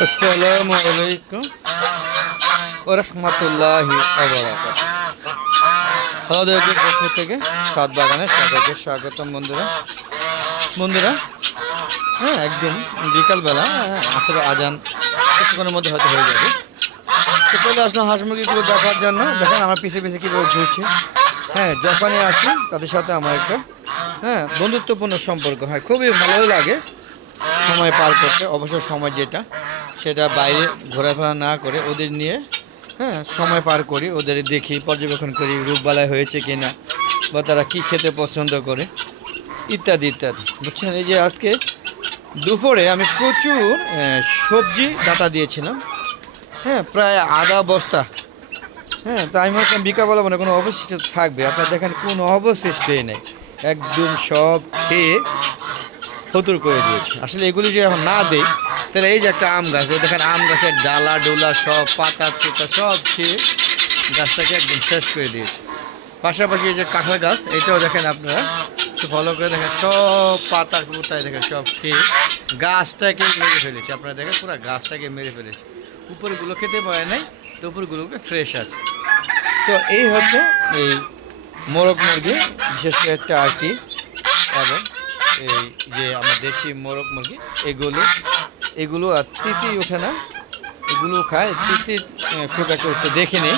আসসালামু আলাইকুম ওয়া রাহমাতুল্লাহি ওয়া বারাকাতুহু। আমাদের পক্ষ থেকে সাত বাগানের সবাইকে স্বাগতম বন্ধুরা। বন্ধুরা হ্যাঁ, একদিন বিকালবেলা আসলে আজান কিছুক্ষণের মধ্যে হয়তো হয়ে যাবে। তো চলে আসলাম হাঁস মুরগিগুলো দেখার জন্য। দেখেন আমার পিছিয়ে পিছিয়ে কীভাবে ঘুরছে। হ্যাঁ, যখনই আসি তাদের সাথে আমার একটা বন্ধুত্বপূর্ণ সম্পর্ক হয়, খুবই ভালো লাগে সময় পার করতে। অবশ্য সময় যেটা সেটা বাইরে ঘোরাফেরা না করে ওদের নিয়ে সময় পার করি, ওদের দেখি, পর্যবেক্ষণ করি, রূপবালায় হয়েছে কিনা বা তারা কী খেতে পছন্দ করে ইত্যাদি ইত্যাদি, বুঝছেন। এই যে আজকে দুপুরে আমি প্রচুর সবজি ডাটা দিয়েছিলাম, প্রায় আধা বস্তা। তাই আমি ভাবলাম বিকালবেলা মানে কোনো অবশিষ্ট থাকবে, আপনার দেখেন কোনো অবশিষ্টই নেই, একদম সব খেয়ে ফতুর করে দিয়েছে। আসলে এগুলি যে এখন না দেই তাহলে এই যে একটা আম গাছ, দেখেন আম গাছের ডালা ডোলা সব পাতা চোতা সব খেয়ে গাছটাকে একদম শেষ করে দিয়েছে। পাশাপাশি এই যে কাঁঠাল গাছ, এটাও দেখেন আপনারা একটু ফলো করে দেখেন, সব পাতা পোতায় দেখেন সব খেয়ে গাছটাকে মেরে ফেলেছে। আপনারা দেখেন পুরো গাছটাকে মেরে ফেলেছে। উপরগুলো খেতে পারে নাই, তো উপরগুলোকে ফ্রেশ আছে। তো এই হচ্ছে এই মোরগ মুরগি, বিশেষ করে একটা আর কি, এবং এই যে আমার দেশি মোরগ মুরগি, এগুলো আর তিতি ওঠে না, এগুলো খায়। তিতি খুব একটা উঠতে দেখিনি,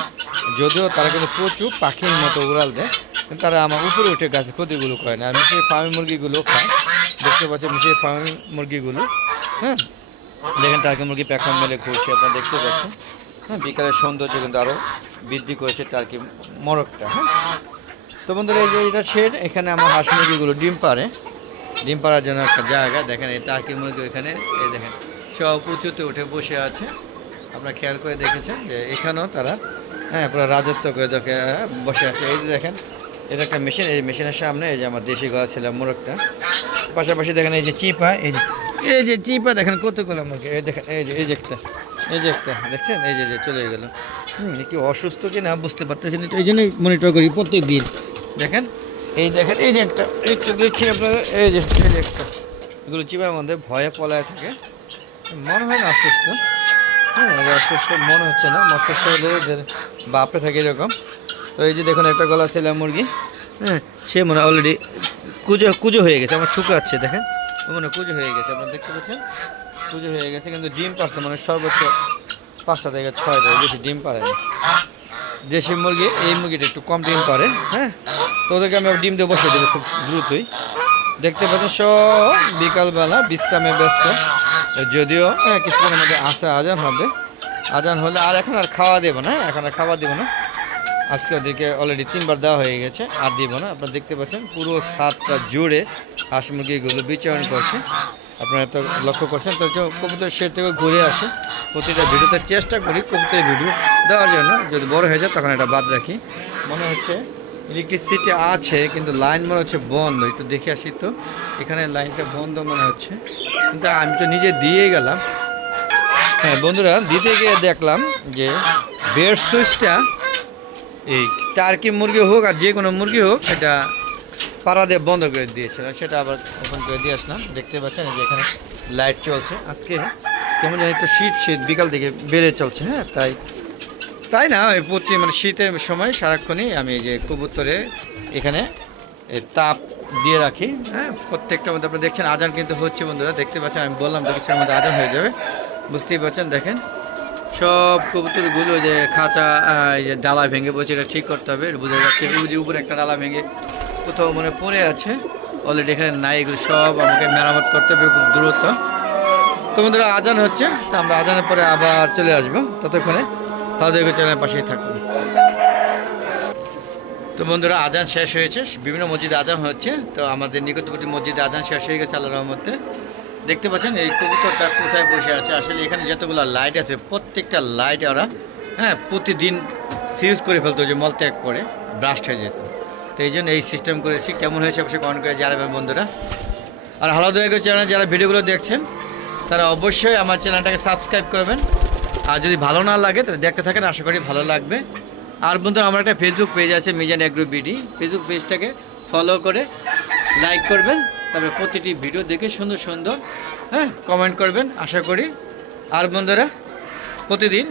যদিও তারা কিন্তু প্রচুর পাখির মতো উড়াল দেয়, কিন্তু তারা আমার উপরে উঠে গাছে ক্ষতিগুলো করে না। আর মিশিয়ে ফার্মি মুরগিগুলো খায়, দেখতে পাচ্ছেন মিশিয়ে ফার্মি মুরগিগুলো। দেখেন টার্কি মুরগি প্যাখন মেলে ঘুরছে, আপনারা দেখতে পাচ্ছেন। বিকালের সৌন্দর্য কিন্তু আরও বৃদ্ধি করেছে টার্কি মোরগটা। তো বন্ধুরা এই যে এটা ছেড়, এখানে আমার হাঁস মুরগিগুলো ডিম পাড়ার জন্য একটা জায়গা। দেখেন এই টার্কি মুরগি এখানে, এই দেখেন সব উঁচুতে উঠে বসে আছে। আপনারা খেয়াল করে দেখেছেন যে এখানেও তারা পুরো রাজত্ব করে বসে আছে। এই যে দেখেন এটা একটা মেশিন, এই মেশিনের সামনে এই যে আমার দেশি গলা ছিল মোরগটা। পাশাপাশি দেখেন এই যে চিপা, এই যে চিপা দেখেন কতগুলো মুরগি। এই দেখেন এই যে একটা দেখছেন, এই যে চলে গেল। কি অসুস্থ কি না বুঝতে পারতেছেন, এই জন্যই মনিটর করি প্রত্যেক দিন। দেখেন এই যে একটা দেখছি আপনারা, এই যে একটা, এগুলো চিপার মধ্যে ভয়ে পলায় থাকে, মনে হয় না অসুস্থ। অসুস্থ মনে হচ্ছে না, অসুস্থ হলে বাপে থাকে এরকম। তো এই যে দেখুন একটা গলা ছিল মুরগি, সে মনে হয় অলরেডি কুজো হয়ে গেছে, আমার ঠুকাচ্ছে। দেখেন ও মনে কুজো হয়ে গেছে, আপনারা দেখতে পাচ্ছেন কুজো হয়ে গেছে, কিন্তু ডিম পারছে মানে সর্বোচ্চ 5টা থেকে 6টা, বেশি ডিম পারে না। দেশি মুরগি, এই মুরগিটা একটু কম ডিম পারে। তো ওদেরকে আমি ডিম দিয়ে বসে দেবো খুব দ্রুতই। দেখতে পাচ্ছেন সব বিকালবেলা বিশ্রামে ব্যস্ত, যদিও কিছুক্ষণের মধ্যে আজান হবে। আজান হলে আর এখন আর খাওয়া দেবো না, আজকে ওদেরকে অলরেডি 3বার দেওয়া হয়ে গেছে, আর দিব না। আপনারা দেখতে পাচ্ছেন পুরো ছাদটা জুড়ে হাঁস মুরগিগুলো বিচরণ করছে, আপনারা তো লক্ষ্য করছেন। তো কবুতর শেড থেকে ঘুরে আসে, প্রতিটা ভিডিওতে চেষ্টা করি কবুতরের ভিডিও দেওয়ার জন্য, যদি বড় হয়ে যায় তখন এটা বাদ রাখি। মনে হচ্ছে ইলেকট্রিসিটি আছে কিন্তু লাইন মনে হচ্ছে বন্ধ, একটু দেখে আসি। তো এখানে লাইনটা বন্ধ মনে হচ্ছে, কিন্তু আমি তো নিজে দিয়ে গেলাম। বন্ধুরা দিতে গিয়ে দেখলাম যে বেড সুইচটা, এই টার্কি মুরগি হোক আর যে কোনো মুরগি হোক, এটা পাড়া দিয়ে বন্ধ করে দিয়েছিল, সেটা আবার ওপেন করে দিয়ে আসলাম। দেখতে পাচ্ছেন যে এখানে লাইট চলছে। আজকে কেমন যেন একটু শীত বিকাল থেকে বেড়ে চলছে। তাই না, ওই মানে শীতের সময় সারাক্ষণই আমি এই যে কবুতরে এখানে তাপ দিয়ে রাখি। প্রত্যেকটার মধ্যে আপনারা দেখছেন আজান কিন্তু হচ্ছে বন্ধুরা, দেখতে পাচ্ছেন। আমি বললাম তো কিছুর মধ্যে আজান হয়ে যাবে, বুঝতেই পারছেন। দেখেন সব কবুতরগুলো যে খাঁচা ডালা ভেঙে বলছে, এটা ঠিক করতে হবে, বোঝা যাচ্ছে। যে উপরে একটা ডালা ভেঙে কোথাও মানে পড়ে আছে, অলরেডি এখানে নাই, এগুলো সব আমাকে মেরামত করতে হবে খুব দ্রুত। তো বন্ধুরা আজান হচ্ছে, তো আমরা আজানের পরে আবার চলে আসবো, ততক্ষণে তাদেরকে চ্যানেলের পাশেই থাকবো। তো বন্ধুরা আজান শেষ হয়েছে, বিভিন্ন মসজিদে আজান হচ্ছে, তো আমাদের নিকটবর্তী মসজিদে আজান শেষ হয়ে গেছে আল্লাহর রহমতে। দেখতে পাচ্ছেন এই কবুতরটা কোথায় বসে আছে। আসলে এখানে যতগুলো লাইট আছে প্রত্যেকটা লাইট ওরা প্রতিদিন ফিউজ করে ফেলতো, যে মলত্যাগ করে ব্রাস্ট হয়ে যেত। তো এই জন্য এই সিস্টেম করেছি। কেমন হয়েছে অবশ্যই কমেন্ট করে জানাবেন বন্ধুরা। আর হালাদুয়াকে চ্যানেল যারা ভিডিওগুলো দেখছেন তারা অবশ্যই আমার চ্যানেলটাকে সাবস্ক্রাইব করবেন, আর যদি ভালো না লাগে তাহলে দেখতে থাকেন, আশা করি ভালো লাগবে। আর বন্ধুরা আমার একটা ফেসবুক পেজ আছে মিজান এগ্রো বিডি, ফেসবুক পেজটাকে ফলো করে লাইক করবেন, তারপরে প্রতিটি ভিডিও দেখে সুন্দর সুন্দর কমেন্ট করবেন। আশা করি আর বন্ধুরা প্রতিদিন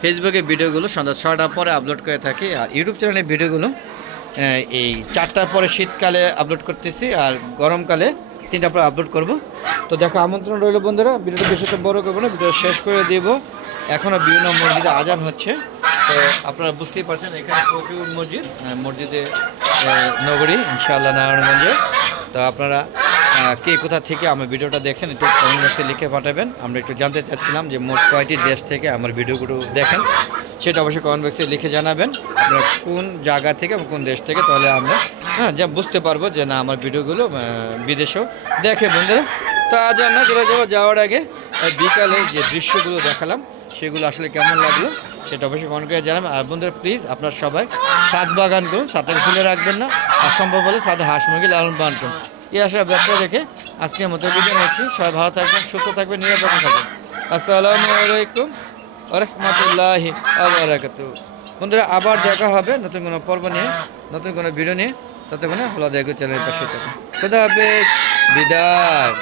ফেসবুকে ভিডিওগুলো সন্ধ্যা 6টার পরে আপলোড করে থাকি, আর ইউটিউব চ্যানেলের ভিডিওগুলো এই 4টার পরে শীতকালে আপলোড করতেছি, আর গরমকালে 3টার পরে আপলোড করব। তো দেখো, আমন্ত্রণ রইল বন্ধুরা, ভিডিওটা বেশি তো বড় করবো না, ভিডিওটা শেষ করে দিব। এখনও বিভিন্ন মসজিদে আজান হচ্ছে, তো আপনারা বুঝতেই পারছেন এখানে প্রচুর মসজিদে নগরী ইনশাআল্লাহ নারায়ণগঞ্জে। তো আপনারা কে কোথা থেকে আমার ভিডিওটা দেখছেন একটু কমেন্ট বক্সে লিখে পাঠাবেন। আমরা একটু জানতে চাচ্ছিলাম যে মোট কয়টি দেশ থেকে আমার ভিডিওগুলো দেখেন, সেটা অবশ্যই কমেন্ট বক্সে লিখে জানাবেন আপনারা কোন জায়গা থেকে এবং কোন দেশ থেকে, তাহলে আমরা যা বুঝতে পারবো যে না আমার ভিডিওগুলো বিদেশেও দেখে বন্ধুরা। তো আজ আমরা যাওয়ার আগে বিকালে যে দৃশ্যগুলো দেখালাম সেগুলো আসলে কেমন লাগলো সেটা অবশ্যই কমেন্ট করে জানাবেন। আর বন্ধুরা প্লিজ আপনারা সবাই ছাদ বাগান করুন, ছাদটাকে খুলে রাখবেন না, আর সম্ভব হলে ছাদে হাঁস মুরগি লালন পালন করুন। এই আশা ব্যবসা রেখে আজকের মতো বিদায় নিচ্ছি। সবাই ভালো থাকবেন, সুস্থ থাকবেন, নিরাপদে থাকবেন। আসসালামু আলাইকুম ওয়া রাহমাতুল্লাহি ওয়া বারাকাতুহু। বন্ধুরা আবার দেখা হবে নতুন কোনো পর্ব নিয়ে, নতুন কোনো ভিডিও নিয়ে। ততক্ষণে ভালো দেখো, চ্যানেলের পাশে থাকুন। খোদা হাফেজ, বিদায়।